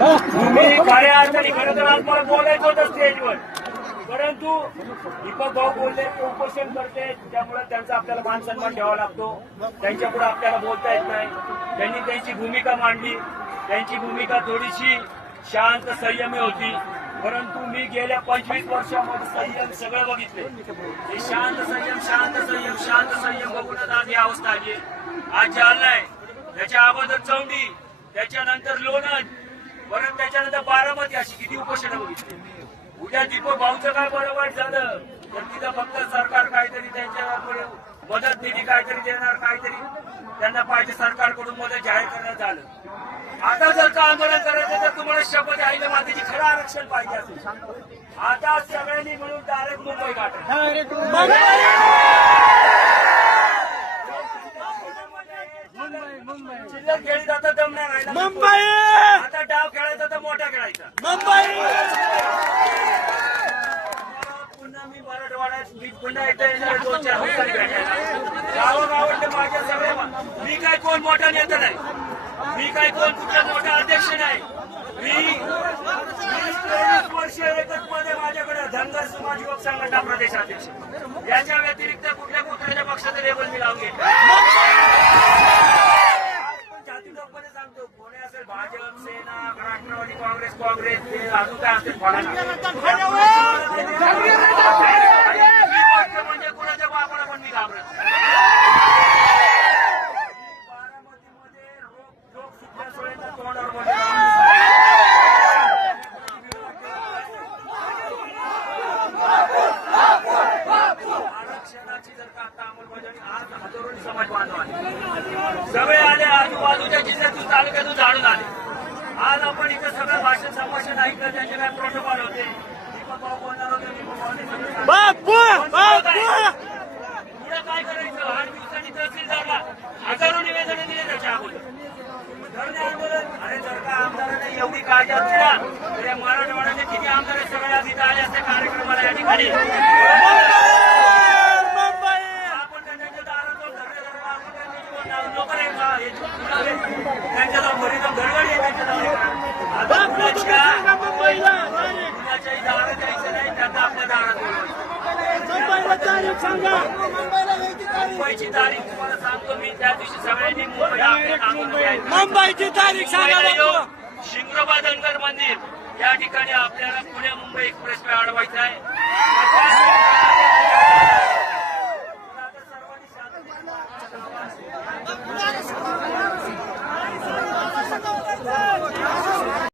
तुम्ही खऱ्या अर्थाने खरं तर आज मला बोलायचं होतं स्टेजवर. परंतु दीपक भाऊ बोलले ते उपोषण करते त्यामुळे त्यांचा आपल्याला मान सन्मान ठेवावा लागतो. त्यांच्या पुढे आपल्याला बोलता येत नाही. त्यांनी त्यांची भूमिका मांडली. त्यांची भूमिका थोडीशी शांत संयमी होती. परंतु मी गेल्या पंचवीस वर्षामध्ये संयम सगळं बघितले. हे शांत संयम शांत संयम शांत संयम बघूनच आज ही अवस्था आली आहे. आज जालनाय त्याच्या अगोदर चौंडी त्याच्यानंतर लोणंद परत त्याच्यानंतर बारामती अशी किती उपोषणं बघितली? उद्या दीपक भाऊचं काय बरं वाईट झालं? तर तिथं फक्त सरकार काहीतरी त्यांच्याकडे मदत निधी काहीतरी देणार काहीतरी त्यांना पाहिजे सरकारकडून मदत जाहीर करण्यात आलं आता जर का आंदोलन करायचं तर तुम्हाला शपथ आईला मातेची खरं आरक्षण पाहिजे असेल. आता सगळ्यांनी मिळून डायरेक्ट मुंबई गाठा शिल्लक खेळी जाता दम नाही राहिला मुंबई! तर मोठा खेळायचा मुंबई! पुन्हा मी मराठवाड्यात मी पुन्हा एकदा येणार दोन चार दिवसांनी भेटायला. गावागावातले माझ्या सगळे मी काय कोण मोठा नेता नाही. मी काय कोण कुठला मोठा अध्यक्ष नाही. मी तेवीस वर्ष एकच मध्ये माझ्याकडे धनगर समाज युवक संघटना प्रदेशाध्यक्ष. याच्या व्यतिरिक्त कुठल्या कुठल्या पक्षाचं लेबल मी लावून घेतलं पण जाती लोकमध्ये सांगतो कोणी असेल भाजप सेना राष्ट्रवादी काँग्रेस काँग्रेस ते अजून काय असेल फळांना म्हणजे कुणाच्या बापाला पण मी घाबरत नाही. बारामतीमध्ये लोक लोक सुटल्या सोळ्यांच्या तोंडावर बोलले. आरक्षणाची जर का आता अंमलबजावणी आज हजारोनी समाज बांधव आहे सगळे आले आजूबाजूच्या जिल्ह्यातून तालुक्यातून जाणून आले आज आपण इथं सगळं भाषण संभाषण ऐकलं त्यांचे काय प्रोटोकॉल होते? दीपक भाऊ बोलणार दीपक पुढे काय करायचं? आठ दिवसांनी तहसीलदारला हजारो निवेदनं दिले त्याच्या अगोदर. अरे जर का आमदारांना एवढी काळजी असते ना तर मराठवाड्याचे किती आमदार सगळे आधी आले असते कार्यक्रमाला या ठिकाणी? आपण त्यांच्या दारात जाऊन धरणे धरला, आपण त्यांची कोण नाव- लोकं? त्यांच्या धडधड आहे त्यांच्या मुंबईची तारीख तुम्हाला सांगतो मी त्या दिवशी सगळ्यांनी मुंबई आपल्या तारीख सांगा शिंग्रबादनकर मंदिर. या ठिकाणी आपल्याला पुणे मुंबई एक्सप्रेस वे अडवायचा आहे. सर्वांनी